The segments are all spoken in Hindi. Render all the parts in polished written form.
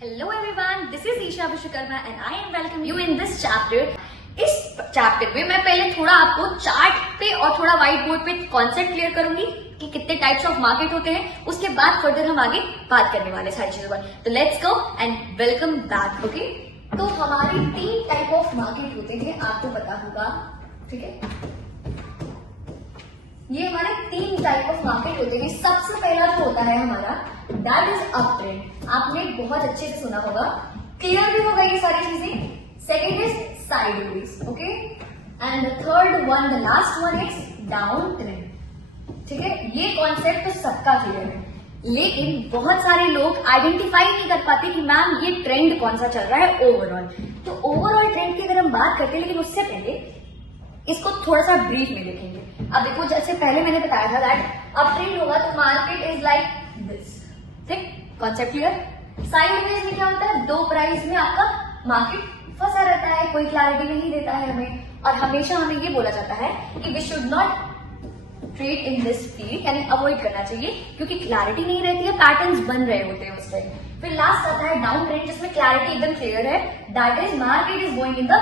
Hello everyone, this is Isha Vishwakarma and I am welcome you in this chapter. इस चैप्टर में मैं पहले थोड़ा आपको चार्ट पे और थोड़ा व्हाइट बोर्ड पे कॉन्सेप्ट क्लियर करूंगी कि कितने टाइप्स ऑफ मार्केट होते हैं. उसके बाद फर्दर हम आगे बात करने वाले सारी चीजों पर. तो let's go and welcome back. Okay, तो हमारे 3 टाइप ऑफ मार्केट होते हैं, आपको पता होगा. ठीक है, ये हमारे 3 टाइप ऑफ मार्केट होते हैं. सबसे पहला जो होता है हमारा दैट इज अप ट्रेंड. आपने बहुत अच्छे से सुना होगा, क्लियर भी होगा ये सारी चीजें. Second is sideways. Okay, and the third one, the last one is down trend. ठीक है, ये कॉन्सेप्ट तो सबका क्लियर है, लेकिन बहुत सारे लोग आइडेंटिफाई नहीं कर पाते कि मैम ये ट्रेंड कौन सा चल रहा है ओवरऑल. तो ओवरऑल ट्रेंड की अगर हम बात करते हैं, लेकिन उससे पहले इसको थोड़ा सा ब्रीफ में देखेंगे. अब देखो, जैसे पहले मैंने बताया था दैट अब ट्रेंड होगा तो मार्केट इज लाइक दिस. ठीक, कॉन्सेप्ट क्लियर. साइडवेज में क्या होता है, 2 प्राइस में आपका मार्केट फंसा रहता है, कोई क्लैरिटी नहीं देता है हमें, और हमेशा हमें ये बोला जाता है कि we should not trade in this field, यानी अवॉइड करना चाहिए क्योंकि क्लैरिटी नहीं रहती है, पैटर्न्स बन रहे होते हैं उस टाइम. फिर लास्ट आता है डाउन ट्रेंड, जिसमें क्लैरिटी एकदम क्लियर है, that is market is going in the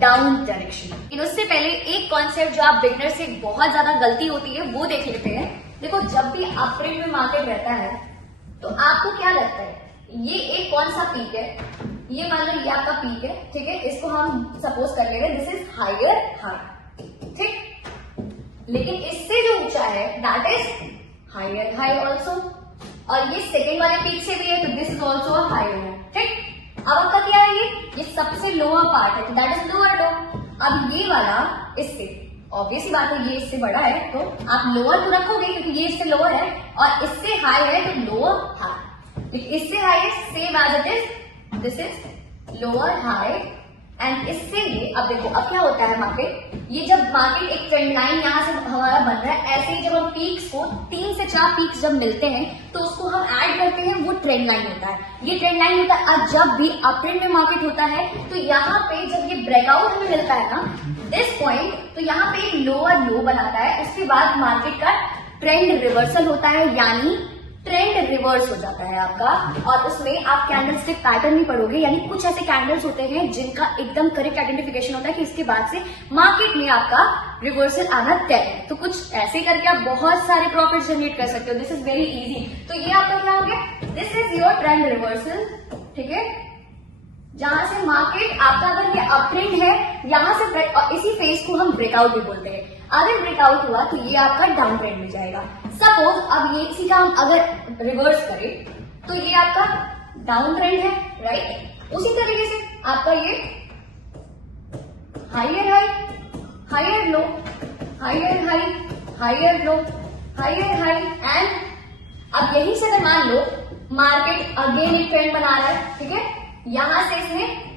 down direction. लेकिन उससे पहले एक कॉन्सेप्ट जो आप बिगनर से बहुत ज्यादा गलती होती है वो देख लेते हैं. देखो, जब भी अप ट्रेंड में मार्केट रहता है तो आपको क्या लगता है, ये एक कौन सा पीक है, ये मान लो ये आपका पीक है. ठीक है, इसको हम सपोज कर लेंगे दिस इज हायर हाई. ठीक, लेकिन इससे जो ऊंचा है that is higher high also, और ये सेकेंड वाले पीक से भी है तो this is also higher high. ठीक, अब आपका क्या है, ये सबसे लोअर पार्ट है, दैट इज लोअर लो. अब ये वाला इससे, ऑब्वियसली बात है, ये इससे बड़ा है तो आप लोअर तो रखोगे क्योंकि ये इससे लोअर है, और इससे हाई है तो लोअर हाई. इससे हाई है same as it is, this is lower high, and इससे ये. अब देखो, अब क्या होता है मार्केट, ये जब मार्केट एक ट्रेंड लाइन यहां से हमारा बन रहा है, ऐसे ही जब हम पीक्स को 3 से 4 पीक्स जब मिलते हैं तो उसको हम ऐड करते हैं, वो ट्रेंड लाइन होता है. ये ट्रेंड लाइन होता है. और जब भी अप ट्रेंड में मार्केट होता है तो यहाँ पे जब ये ब्रेकआउट हमें मिलता है ना दिस पॉइंट, तो यहाँ पे एक लोअर लो बनाता है. उसके बाद मार्केट का ट्रेंड रिवर्सल होता है, यानी ट्रेंड रिवर्स हो जाता है आपका, और उसमें आप कैंडलस्टिक पैटर्न नहीं पढ़ोगे. यानी कुछ ऐसे कैंडल्स होते हैं जिनका एकदम करेक्ट आइडेंटिफिकेशन होता है कि इसके बाद से मार्केट में आपका रिवर्सल आना तय है. तो कुछ ऐसे करके आप बहुत सारे प्रॉफिट जनरेट कर सकते हो. This is very easy. तो ये आपका क्या हो गया, this is your trend reversal. ठीक है, जहां से मार्केट आपका, अगर ये अप ट्रेंड है, यहां से इसी फेज को हम ब्रेकआउट भी बोलते हैं. अगर ब्रेकआउट हुआ तो ये आपका डाउन ट्रेंड में जाएगा. सपोज अब ये इसी का हम अगर रिवर्स करें तो ये आपका डाउन ट्रेंड है, राइट. उसी तरीके से आपका ये higher high, higher low, higher high, higher low, higher high, and अब यहीं से अगर मान लो मार्केट अगेन एक ट्रेंड बना रहा है. ठीक है, यहां से इसने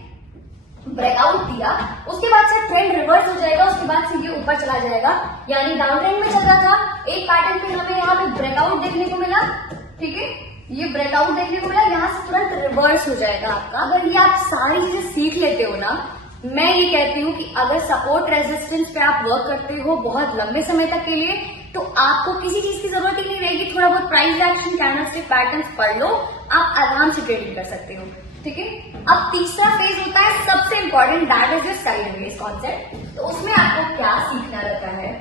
ब्रेकआउट दिया, उसके बाद से ट्रेंड रिवर्स हो जाएगा, उसके बाद से ये ऊपर चला जाएगा. यानी डाउन ट्रेंड में चल रहा था, एक पैटर्न पे हमें यहाँ पे ब्रेकआउट देखने को मिला. ठीक है, ये ब्रेकआउट देखने को मिला, यहाँ से तुरंत रिवर्स हो जाएगा आपका. अगर ये आप सारी चीजें सीख लेते हो ना, मैं ये कहती हूँ कि अगर सपोर्ट रेजिस्टेंस पे आप वर्क करते हो बहुत लंबे समय तक के लिए, तो आपको किसी चीज की जरूरत ही नहीं रहेगी. थोड़ा बहुत प्राइस एक्शन, कैंडलस्टिक पैटर्न्स पढ़ लो, आप आराम से ट्रेडिंग कर सकते हो. ठीक है, अब तीसरा फेज होता है सबसे important, that is the sideways concept. तो उसमें आपको क्या सीखना रहता है,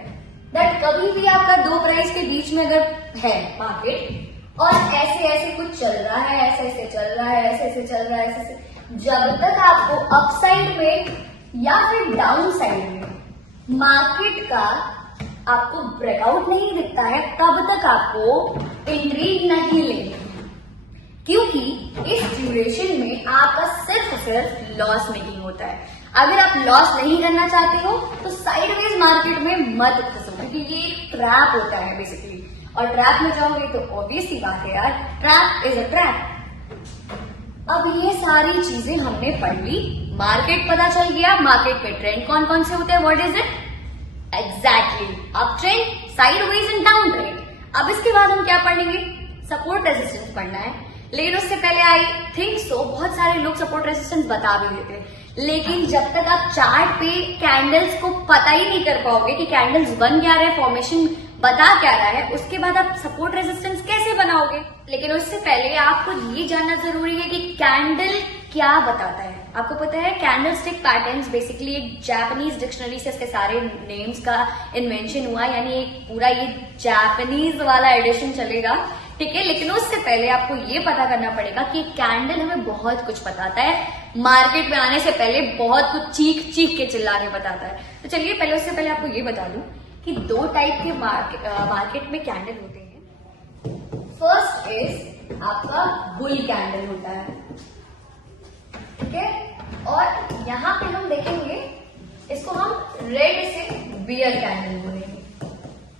दैट कभी भी आपका 2 प्राइस के बीच में अगर है मार्केट और ऐसे ऐसे कुछ चल रहा है, ऐसे ऐसे चल रहा है, ऐसे ऐसे चल रहा है, ऐसे ऐसे, जब तक आपको अप साइड में या फिर डाउन साइड में मार्केट का आपको ब्रेकआउट नहीं दिखता है, तब तक आपको एंट्री नहीं लेनी, क्योंकि इस ड्यूरेशन में आपका सिर्फ लॉस मेकिंग होता है. अगर आप लॉस नहीं करना चाहते हो तो साइडवेज मार्केट में मत फंसो, क्योंकि ये एक ट्रैप होता है बेसिकली, और ट्रैप में जाओगे तो ऑब्वियसली बात है यार, ट्रैप इज अ ट्रैप. अब ये सारी चीजें हमने पढ़ ली, मार्केट पता चल गया, मार्केट में ट्रेंड कौन कौन से होते हैं, what is it exactly, up trend, sideways and down trend. अब इसके बाद हम क्या पढ़ेंगे, सपोर्ट रेजिस्टेंस पढ़ना है. लेकिन उससे पहले आई थिंक सो बहुत सारे लोग सपोर्ट रेजिस्टेंस बता भी देते हैं, लेकिन जब तक आप चार्ट पे कैंडल्स को पता ही नहीं कर पाओगे कि कैंडल्स बन क्या रहे, फॉर्मेशन बता क्या रहा है, उसके बाद आप सपोर्ट रेजिस्टेंस कैसे बनाओगे। लेकिन उससे पहले आपको ये जानना जरूरी है कि कैंडल क्या बताता है। आपको पता है कैंडल स्टिक पैटर्न्स बेसिकली एक जापानीज डिक्शनरी से इसके सारे नेम्स का इन्वेंशन हुआ, यानी एक पूरा ये जापानीज वाला एडिशन चलेगा, ठीक है। लेकिन उससे पहले आपको ये पता करना पड़ेगा कि कैंडल हमें बहुत कुछ बताता है, मार्केट में आने से पहले बहुत कुछ चीख चीख के चिल्ला के बताता है। तो चलिए पहले उससे पहले आपको ये बता दूं कि दो टाइप के मार्केट में कैंडल होते हैं। फर्स्ट इज आपका बुल कैंडल होता है, ठीक है। और यहाँ पे हम देखेंगे इसको हम रेड से बियर कैंडल बोलेंगे,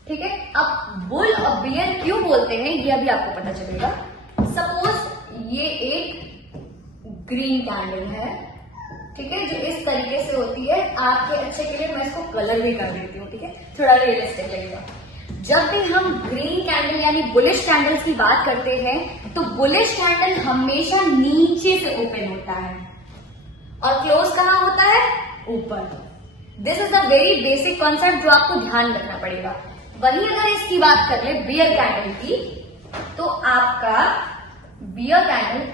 ठीक है। अब बुल और बियर क्यों बोलते हैं ये अभी आपको पता चलेगा। सपोज ये एक ग्रीन कैंडल है, ठीक है, जो इस तरीके से होती है। आपके अच्छे के लिए मैं इसको कलर भी कर देती हूँ, ठीक है, थोड़ा रियलिस्टिक लगेगा। जब भी हम ग्रीन कैंडल यानी बुलिश कैंडल्स की बात करते हैं तो बुलिश कैंडल हमेशा नीचे से ओपन होता है और क्लोज कहाँ होता है, ऊपर। This is the very basic concept जो आपको ध्यान रखना पड़ेगा। वहीं अगर इसकी बात कर ले बियर कैंडल की, तो आपका बियर कैंडल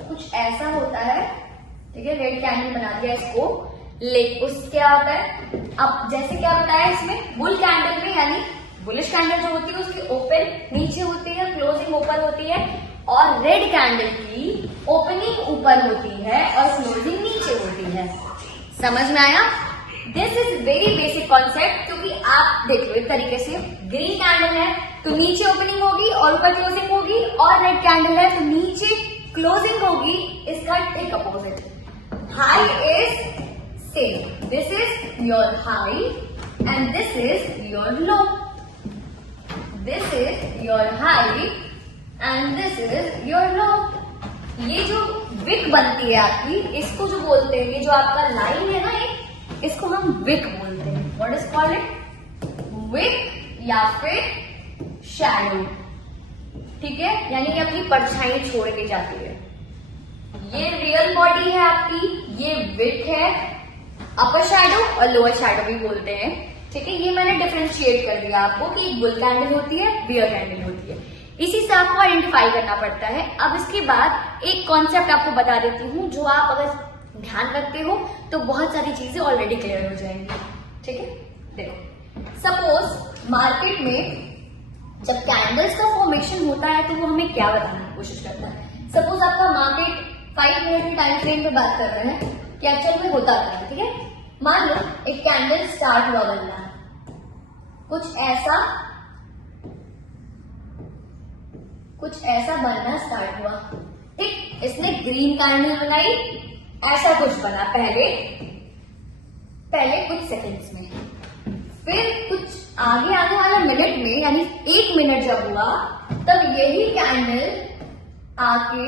कुछ ऐसा होता है, ठीक है। रेड कैंडल बना दिया इसको, उस क्या होता है, अब जैसे क्या बताया इसमें बुल कैंडल में, यानी बुलिश कैंडल जो होती है उसकी ओपन नीचे होती है, क्लोजिंग ऊपर होती है, और रेड कैंडल की ओपनिंग ऊपर होती है और क्लोजिंग नीचे होती है। समझ में आया? This is very basic concept, क्योंकि आप देख लो एक तरीके से ग्रीन कैंडल है तो नीचे ओपनिंग होगी और ऊपर क्लोजिंग होगी, और रेड कैंडल है तो नीचे क्लोजिंग होगी। इसका take opposite, high is same, this is your high and this is your low, this is your high and this is your low. ये जो विक बनती है आपकी, इसको जो बोलते हैं, ये जो आपका लाइन है ना, इसको हम विक बोलते हैं। What is called it, wick या फिर शैडो, ठीक है, यानी कि अपनी परछाई छोड़ के जाती है। ये रियल बॉडी है आपकी, ये विक है, अपर शैडो और लोअर शैडो भी बोलते हैं, ठीक है। ये मैंने डिफरेंशिएट कर दिया आपको कि एक बुल कैंडल होती है, बियर कैंडल होती है, इसी से आपको आइडेंटिफाई करना पड़ता है। अब इसके बाद एक कॉन्सेप्ट आपको बता देती हूँ, जो आप अगर ध्यान रखते हो तो बहुत सारी चीजें ऑलरेडी क्लियर हो जाएंगी, ठीक है। देखो, सपोज मार्केट में जब कैंडल्स का फॉर्मेशन होता है तो वो हमें क्या बताने की कोशिश करता है। सपोज आपका मार्केट 5 मिनट की टाइम फ्रेम पे बात कर रहे हैं कि एक्चुअल में होता क्या है, ठीक है। मान लो एक कैंडल स्टार्ट हुआ बनना, कुछ ऐसा बनना स्टार्ट हुआ, ठीक। इसने ग्रीन कैंडल बनाई, ऐसा कुछ बना पहले कुछ सेकंड्स में, फिर कुछ आगे आने वाले मिनट में, यानी 1 मिनट जब हुआ तब यही कैंडल आके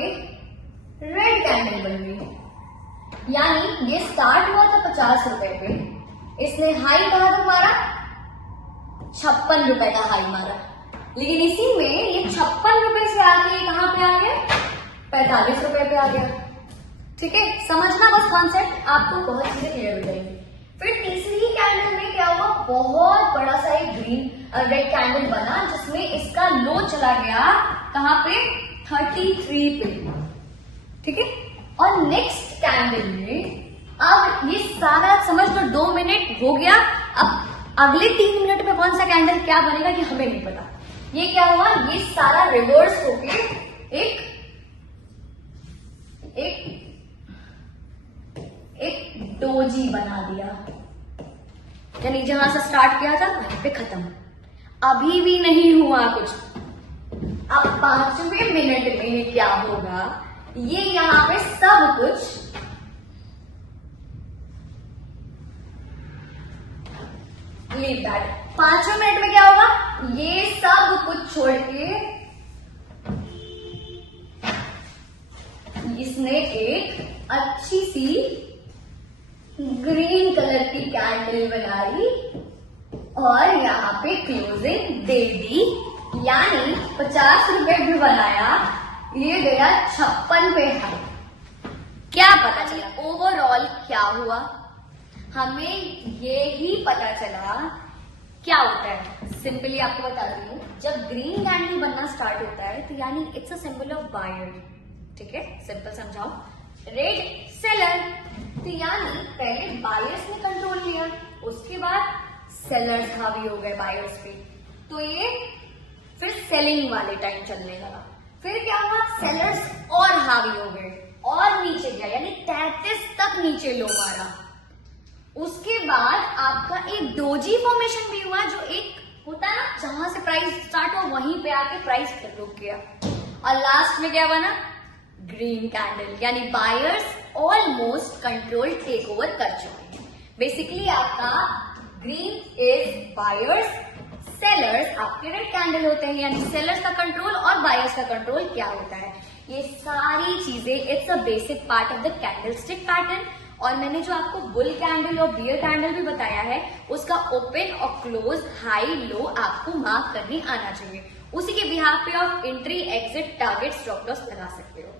रेड कैंडल बन गई। यानी ये स्टार्ट हुआ था 50 रुपए पे, इसने हाई कहा था हमारा 56 रुपए का हाई मारा, लेकिन इसी में ये 56 रुपए से आके कहां पे आ गया, 45 रुपए पे आ गया, ठीक है। समझना बस कॉन्सेप्ट, आपको बहुत चीजें क्लियर हो जाएंगी। फिर तीसरी कैंडल में क्या हुआ, बहुत बड़ा सा एक रेड कैंडल बना, जिसमें इसका लो चला गया कहां पे, 33 पे, ठीक है। और नेक्स्ट कैंडल में अब ये सारा समझ लो 2 मिनट हो गया। अब अगले 3 मिनट में कौन सा कैंडल क्या बनेगा ये हमें नहीं पता। ये क्या हुआ, ये सारा रिवर्स होके एक डोजी बना दिया, यानी जहां से स्टार्ट किया था वहीं पे खत्म। अभी भी नहीं हुआ कुछ। अब 5वें मिनट में क्या होगा, ये यहां पे सब कुछ लीव दैट। 5वें मिनट में क्या होगा, ये सब कुछ छोड़ के इसने एक अच्छी सी ग्रीन कलर की कैंडल बनाई और यहाँ पे क्लोजिंग दे दी, यानी 50 रुपए भी बनाया, ये गया 56 पे हाई। क्या पता चला ओवरऑल क्या हुआ? हमें ये ही पता चला क्या होता है। सिंपली आपको बता रही हूँ, जब ग्रीन कैंडल बनना स्टार्ट होता है तो यानी it's a symbol of buyer. ठीक है, सिंपल समझाओ। रेड सेलर, तो यानी पहले बायर्स ने कंट्रोल लिया, उसके बाद सेलर्स हावी हो गए बायर्स पे, तो ये फिर सेलिंग वाले टाइम चलने लगा। फिर क्या हुआ, सेलर्स और हावी हो गए और नीचे गया, यानी 33 तक नीचे लो मारा। उसके बाद आपका एक डोजी फॉर्मेशन भी हुआ, जो एक होता है ना जहां से प्राइस स्टार्ट हो वहीं पे आके प्राइस रुक गया। और लास्ट में क्या बना, ग्रीन कैंडल, यानी buyers almost control take over कर चुके हैं। बेसिकली आपका ग्रीन इज बायर्स, सेलर्स आपके रेड कैंडल होते हैं, यानी सेलर्स का कंट्रोल और बायर्स का कंट्रोल क्या होता है। ये सारी चीजें it's a basic part of the candlestick pattern. और मैंने जो आपको बुल कैंडल और बियर कैंडल भी बताया है, उसका ओपन और क्लोज, हाई लो आपको मार्क करने आना चाहिए। उसी के बिहाफ पे आप entry, exit, target, stop loss लगा सकते हो।